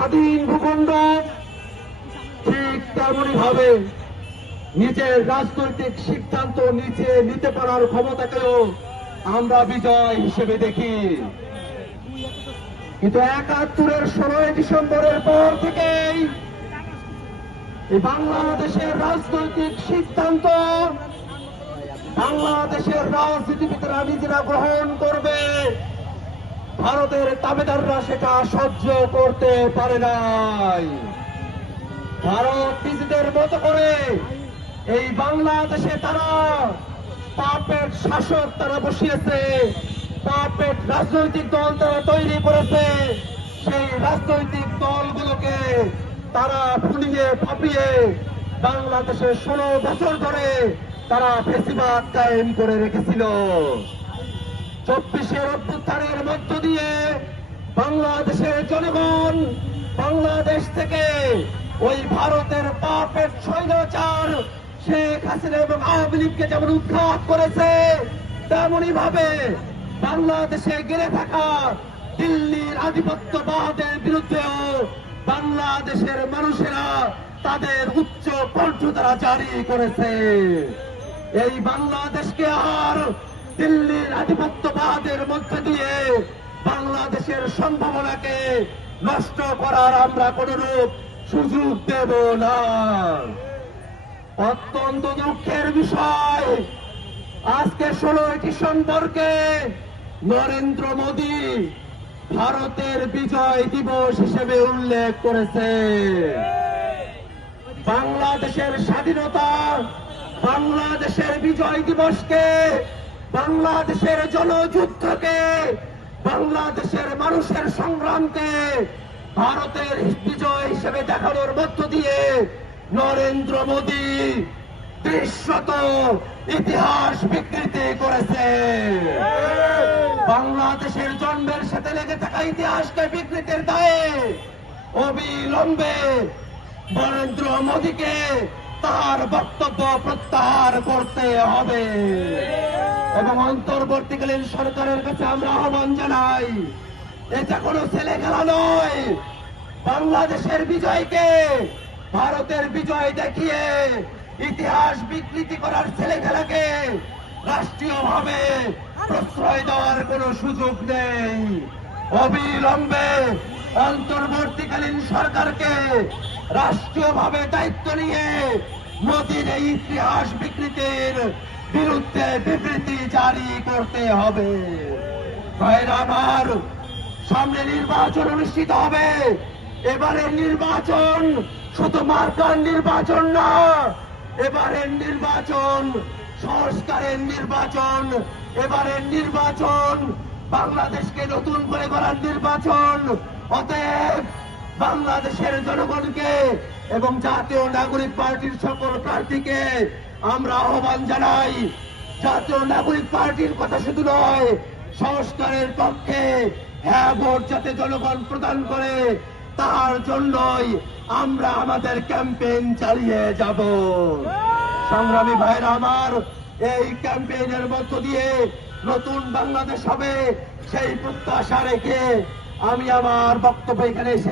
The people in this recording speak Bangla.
স্বাধীন ভূখণ্ড, ঠিক তেমনি ভাবে নিজের রাজনৈতিক সিদ্ধান্ত নিতে পারার ক্ষমতাকেও আমরা বিজয় হিসেবে দেখি। কিন্তু ৭১-এর ১৬ ডিসেম্বরের পর থেকেই এই বাংলাদেশের রাজনৈতিক সিদ্ধান্ত বাংলাদেশের রাজনীতিবিদরা নিজেরা গ্রহণ করবে, ভারতের দাবিদাররা সেটা সহ্য করতে পারে নাই। ভারত নিজেদের মতো করে এই বাংলাদেশে তারা পাপেট শাসক তারা বসিয়েছে, পাপেট রাজনৈতিক দল তারা তৈরি করেছে। সেই রাজনৈতিক দলগুলোকে তারা ফুলিয়ে ফাঁপিয়ে বাংলাদেশে ১৬ বছর ধরে তারা ফেসিবাদ কায়েম করে রেখেছিল। ২৪-এর অভ্যুত্থানের মধ্য দিয়ে বাংলাদেশের জনগণ বাংলাদেশ থেকে ওই ভারতের পাপেট স্বৈরাচার শেখ হাসিনা এবং আওয়ামী লীগকে যেমন উৎখাত করেছে, তেমনি ভাবে বাংলাদেশে গেড়ে থাকা দিল্লির আধিপত্যবাদের বিরুদ্ধেও বাংলাদেশের মানুষেরা তাদের উচ্চ কণ্ঠ তারা জারি করেছে। এই বাংলাদেশকে আর দিল্লির আধিপত্যবাদের মধ্যে দিয়ে বাংলাদেশের সম্ভাবনাকে নষ্ট করার আমরা কোনরূপ সুযোগ দেব না। অত্যন্ত দুঃখের বিষয়, আজকে ১৬ ডিসেম্বরকে নরেন্দ্র মোদী ভারতের বিজয় দিবস হিসেবে উল্লেখ করেছে। বাংলাদেশের স্বাধীনতা, বাংলাদেশের বিজয় দিবসকে, বাংলাদেশের জনযুদ্ধকে, বাংলাদেশের মানুষের সংগ্রামকে ভারতের বিজয় হিসেবে দেখানোর মধ্য দিয়ে নরেন্দ্র মোদী দৃশ্যত ইতিহাস বিকৃতি করেছে। বাংলাদেশের জন্মের সাথে লেগে থাকা ইতিহাসকে বিকৃতির দায়ে অবিলম্বে নরেন্দ্র মোদীকে তার বক্তব্য প্রত্যাহার করতে হবে এবং অন্তর্বর্তীকালীন সরকারের কাছে আমরা আহ্বান জানাই, এটা কোনো ছেলে খেলা নয়। বাংলাদেশের বিজয়কে ভারতের বিজয় দেখিয়ে ইতিহাস বিকৃতি করার ছেলে খেলাকে রাষ্ট্রীয়ভাবে প্রশ্রয় দেওয়ার কোন সুযোগ নেই। অবিলম্বে অন্তর্বর্তীকালীন সরকারকে রাষ্ট্রীয়ভাবে দায়িত্ব নিয়ে মোদীর এই ইতিহাস বিকৃতির বিরুদ্ধে বিবৃতি জারি করতে হবে। ভাইরা আমার, সামনে নির্বাচন অনুষ্ঠিত হবে। এবারের নির্বাচন শুধু মার্কার নির্বাচন না, এবারের নির্বাচন সংস্কারের নির্বাচন, এবারের নির্বাচন বাংলাদেশকে নতুন করে গড়ার নির্বাচন। অতএব বাংলাদেশের জনগণকে এবং জাতীয় নাগরিক পার্টির সকল প্রার্থীকে আমরা আহ্বান জানাই, জাতীয় নাগরিক পার্টির কথা শুধু নয়, সংস্কারের পক্ষে হ্যাঁ ভোট যাতে জনগণ প্রদান করে তার জন্যই আমরা আমাদের ক্যাম্পেইন চালিয়ে যাব। সংগ্রামী ভাইরা আমার, এই ক্যাম্পেইনের মধ্য দিয়ে নতুন বাংলাদেশ হবে সেই প্রত্যাশা রেখে আমি আমার বক্তব্য এখানে শেষ